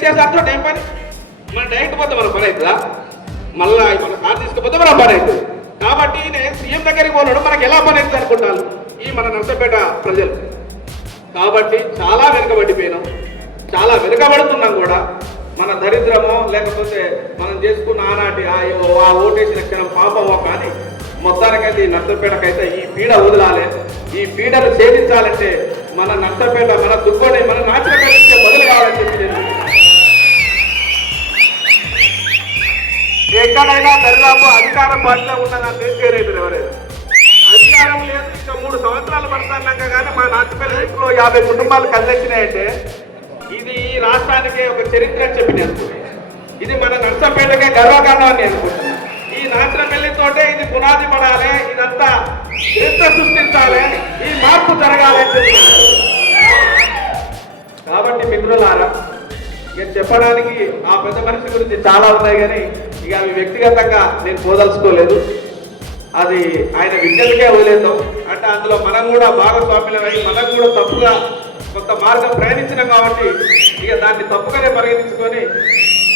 కేసీఆర్ సార్తో ఏం పని? మన డైరెక్ట్ పోతే మన పని అవుతుందా? మళ్ళా మన కార్ తీసుకుపోతే మన పని అవుతుంది. కాబట్టి నేను సీఎం దగ్గరికి పోనాడు మనకి ఎలా పని అవుతుంది అనుకుంటాను ఈ మన నర్సపేట ప్రజలు. కాబట్టి చాలా వెనుకబడిపోయినాం. చాలా వెనుకబడుతున్నాం కూడా. మన దరిద్రమో లేకపోతే మనం చేసుకున్న ఆనాటి ఆ ఆ ఓటేసిన క్షణం పాపమో కానీ మొత్తానికైతే ఈ నర్సపేటకైతే ఈ పీడ వదలాలి. ఈ పీడను ఛేదించాలంటే మన నర్సపేట మన దుక్కోని మన నాట్యం బదులు కావాలని చెప్పి ఎక్కడైనా దరిదాపు అధికారం బాధ్యత ఉన్నదని తెలియదు ఎవరైనా అధికారం లేదు ఇంకా మూడు సంవత్సరాలు పడుతున్నాక కానీ మా నాటుపల్లిలో యాభై కుటుంబాలు కలిసినాయంటే ఇది ఈ రాష్ట్రానికి ఒక చరిత్ర అని చెప్పి నేను ఇది మన నర్సంపేటకే గర్వకారణం అని నేను ఈ ఈ నాచనపల్లితోటే ఇది పునాది పడాలి ఇదంతా చరిత్ర సృష్టించాలి ఈ మార్పు జరగాలి అని చెప్పి కాబట్టి మిత్రులారా ఇక చెప్పడానికి ఆ పెద్ద మనిషి గురించి చాలా ఉన్నాయి కానీ ఇక అవి వ్యక్తిగతంగా నేను పోదలుచుకోలేదు. అది ఆయన విద్యలకే వదిలేద్దాం. అంటే అందులో మనం కూడా భాగస్వామ్యులమై మనం కూడా తప్పుగా కొంత మార్గం ప్రయాణించినాం కాబట్టి ఇక దాన్ని తప్పుగానే పరిగణించుకొని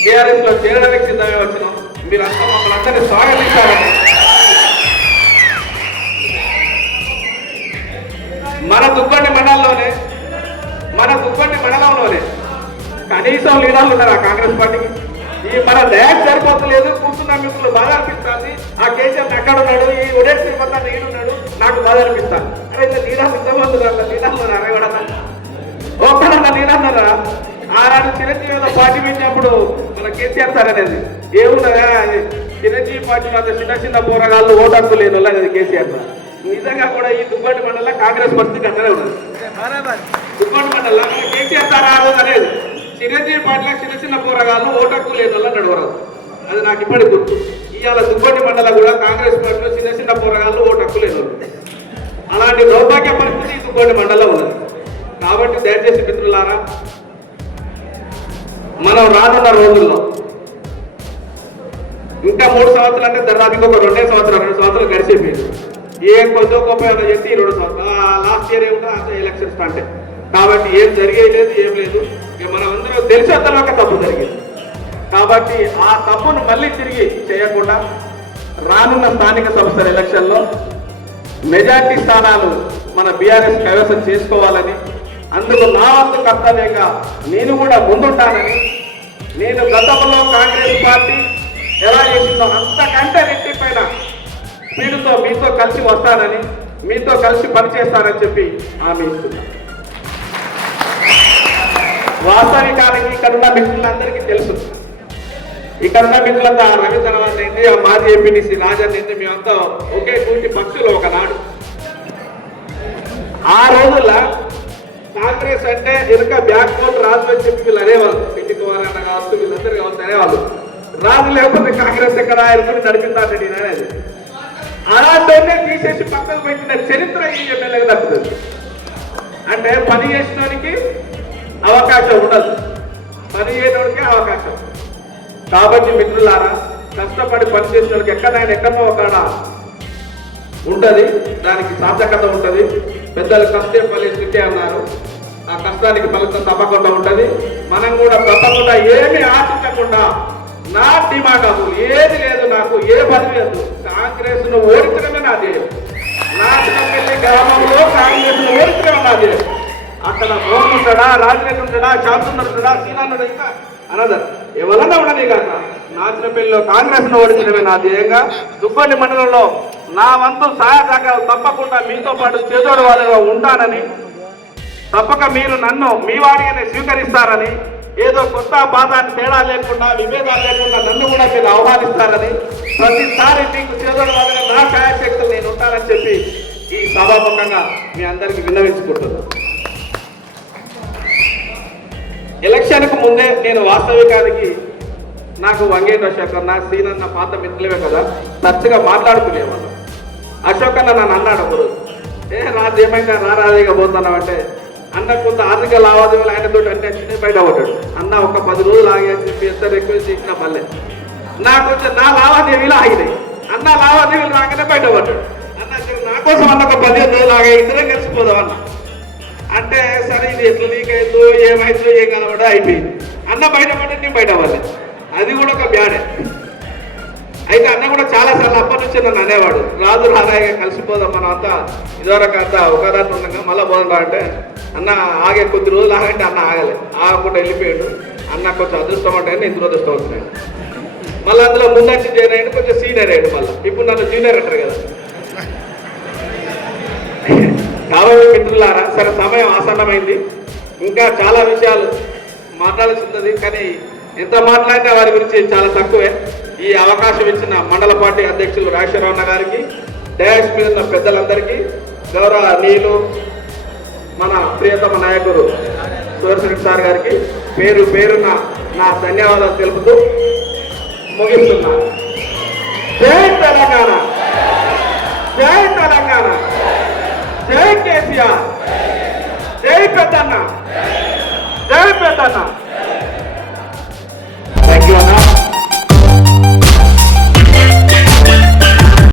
టీఆర్ఎస్లో చేరడానికి సిద్ధమే వచ్చినాం. మీరంతా మమ్మల్ని అందరినీ స్వాగతించాలని. మన దుబ్బండి మండలంలోనే మన దుబ్బండి మండలంలోనే కనీసం లీడర్లు ఉన్నారు ఆ కాంగ్రెస్ పార్టీకి. ఈ మన దయాకు సరిపోతలేదు కూర్చున్న మిత్రులు బాధ అనిపిస్తుంది. ఆ కేసీఆర్ ఎక్కడ ఉన్నాడు ఈ ఉదయం శ్రీపతి ఈడున్నాడు నాకు బాధ అనిపిస్తాను అరే ఇంతమంది ఉన్నారు లీడర్లు ఉన్నారు ఎవడన్నా? ఒక్కడన్నా లీడర్లరా ఆనాడు చిరంజీవి ఏదో పార్టీ పెట్టినప్పుడు మన కేసీఆర్ సార్ అనేది ఏమున్నదా అది చిరంజీవి పార్టీ మాత్రం చిన్న చిన్న పోరగాళ్ళు ఓటక్కు లేదు అది కేసీఆర్ సార్. నిజంగా కూడా ఈ దుబ్బటి మండలంలో కాంగ్రెస్ పరిస్థితి అక్కడే ఉన్నది. దుబ్బటి మండలంలో మన కేసీఆర్ సార్ ఆ రోజు అనేది చిరంజీవి పార్టీలో చిన్న చిన్న పోరగాళ్ళు ఓటక్కు లేదల్లా నడవరాదు అది నాకు ఇప్పటి గుర్తు. ఇవాళ దుబ్బటి మండలం కూడా కాంగ్రెస్ పార్టీలో చిన్న చిన్న పోరగాళ్ళు ఓటక్కు లేదు అలాంటి దౌర్భాగ్య పరిస్థితి ఈ దుబ్బటి మండలం ఉన్నది. కాబట్టి దయచేసి మిత్రులారా మనం రానున్న రోజుల్లో ఇంకా మూడు సంవత్సరాలు అంటే దాదాపు ఇంకొక రెండే సంవత్సరాలు రెండు సంవత్సరాలు గడిచిపోయింది ఏ కొద్దో గొప్ప చేసి రెండు సంవత్సరాలు. లాస్ట్ ఇయర్ ఏమిటో ఎలక్షన్స్ అంటే కాబట్టి ఏం జరిగేయలేదు ఏం లేదు. ఇక మనం అందరూ తెలిసే తర్వాత తప్పు జరిగింది. కాబట్టి ఆ తప్పును మళ్ళీ తిరిగి చేయకుండా రానున్న స్థానిక సంస్థల ఎలక్షన్లో మెజార్టీ స్థానాలు మన బీఆర్ఎస్ కైవసం చేసుకోవాలని అందుకు నా వంతు కర్తవ్యంగా నేను కూడా ముందుంటానని నేను గతంలో కాంగ్రెస్ పార్టీ ఎలా చేసిందో అంతకంటే రెట్టిపైన స్పీడ్తో మీతో కలిసి వస్తానని మీతో కలిసి పనిచేస్తానని చెప్పి హామీ ఇస్తున్నాను. వాస్తవికానికి ఇక్కడ ఉన్న మిత్రులందరికీ తెలుసు. ఇక్కడ ఉన్న మిత్రులంతా రవీంద్రనాథ్ అయింది మాజీ ఎంపీటీసీ రాజన్ అయింది మేమంతా ఒకే కూటి పక్షులు ఒకనాడు. ఆ రోజుల్లో కాంగ్రెస్ అంటే వెనుక బ్యాక్ బోర్డు రాజు అని చెప్పి వీళ్ళు అనేవాళ్ళు. ఇంటికి వాళ్ళన్న కావచ్చు వీళ్ళందరూ కావచ్చు అనేవాళ్ళు. రాజు లేకపోతే కాంగ్రెస్ ఎక్కడ ఎరుకుని నడిపిందాన్ని నేను అనేది అలాంటి తీసేసి పక్కన పెట్టిన చరిత్ర ఈ ఎమ్మెల్యేగా దక్కుతుంది. అంటే పని చేసినోనికి అవకాశం ఉండదు. పని చేయడానికి అవకాశం. కాబట్టి మిత్రులారా కష్టపడి పని చేసిన వాళ్ళకి ఎక్కడైనా ఎక్కడో ఒకడ ఉంటుంది దానికి సార్థకత ఉంటుంది. పెద్దలు కష్టే ఫలిస్తే అన్నారు. ఆ కష్టానికి ఫలితం తప్పకుండా ఉంటుంది. మనం కూడా తప్పకుండా ఏమి ఆశించకుండా నా డిమాండ్ అసలు ఏది లేదు నాకు ఏ పని లేదు. కాంగ్రెస్ను ఓడించడమే నా ధ్యేయం. నా గ్రామంలో కాంగ్రెస్ను ఓడించడమే నా ధ్యేయం. అక్కడ మోహన్ ఉంటాడా రాజరెడ్డి ఉంటాడా శాంతున్నారు ఉంటాడా సీనాడు ఇంకా అనదర్ ఎవరన్నా ఉండనే కాక నాచినపల్లిలో కాంగ్రెస్ను ఓడించడమే నా ధ్యేయంగా. దుబ్బండి మండలంలో నా వంతు సహాయ తప్పకుండా మీతో పాటు చేదోడు వాళ్ళగా ఉంటానని తప్పక మీరు నన్ను మీ వాడిగానే స్వీకరిస్తారని ఏదో కొత్త బాధాన్ని తేడా లేకుండా విభేదాలు లేకుండా నన్ను కూడా మీరు ఆహ్వానిస్తారని ప్రతిసారి మీకు చేదోడు వాళ్ళగా నా శాయశక్తులు నేను ఉంటానని చెప్పి ఈ సభాముఖంగా మీ అందరికీ విన్నవించుకుంటున్నాను. ఎలక్షన్కు ముందే నేను వాస్తవికానికి నాకు వంగేటి అశోక్ అన్న సీన్ అన్న పాత మిత్రులవే కదా. తరచుగా మాట్లాడుకునేవాళ్ళం. అశోక్ అన్న నన్ను అన్నాడు ఒకరోజు. ఏ రాజు ఏమైనా రారాదిగా పోతున్నావు అంటే అన్న కొంత ఆర్థిక లావాదేవీలు ఆయనతో అంటే చిన్న బయట పడ్డాడు. అన్న ఒక పది రోజులు ఆగేసి చెప్పి ఎంత రిక్వెస్ట్ చేసిన మళ్ళీ నాకు కొంచెం నా లావాదేవీలు ఆగినాయి. అన్న లావాదేవీలు రాగానే బయట పడ్డాడు. అన్న నా కోసం అన్న ఒక పదిహేను రోజులు ఆగా ఇద్దరం కలిసిపోదాం అన్న. అంటే సరే ఇది ఎట్లా లీక్ అయిందో ఏమైందో ఏం కనబడో అయిపోయింది. అన్న బయట పడి నేను బయట అవ్వాలి అది కూడా ఒక బ్యాడే. అయితే అన్న కూడా చాలా సార్లు అప్పటి నుంచి నన్ను అనేవాడు రాజు రారాయిగా కలిసిపోదాం మనం అంతా? ఇదివరకు అంతా ఒక దాంట్లో ఉండగా మళ్ళీ పోదాం అంటే అన్న ఆగే కొద్ది రోజులు ఆగంటే అన్న ఆగలే. ఆగకుండా వెళ్ళిపోయాడు. అన్న కొంచెం అదృష్టం అంటే నేను దురదృష్టం అవుతున్నాడు. మళ్ళీ అందులో ముందంచి జాయిన్ అయ్యాడు కొంచెం సీనియర్ అయ్యాడు మళ్ళీ. ఇప్పుడు నన్ను జూనియర్ అంటారు కదా. కాబట్టి మిత్రులారా సరే సమయం ఆసన్నమైంది. ఇంకా చాలా విషయాలు మాట్లాడాల్సి ఉన్నది కానీ ఎంత మాట్లాడినా వారి గురించి చాలా తక్కువే. ఈ అవకాశం ఇచ్చిన మండల పార్టీ అధ్యక్షులు రాజేశ్వరరావు గారికి డయాస్ మీద ఉన్న పెద్దలందరికీ గౌరవ నీలు మన ప్రియతమ నాయకుడు సుదర్శన్ సార్ గారికి పేరు పేరున నా ధన్యవాదాలు తెలుపుతూ ముగిస్తున్నా. జై తెలంగాణ! జై తెలంగాణ! జై కేసీఆర్. జై పెద్దన్న.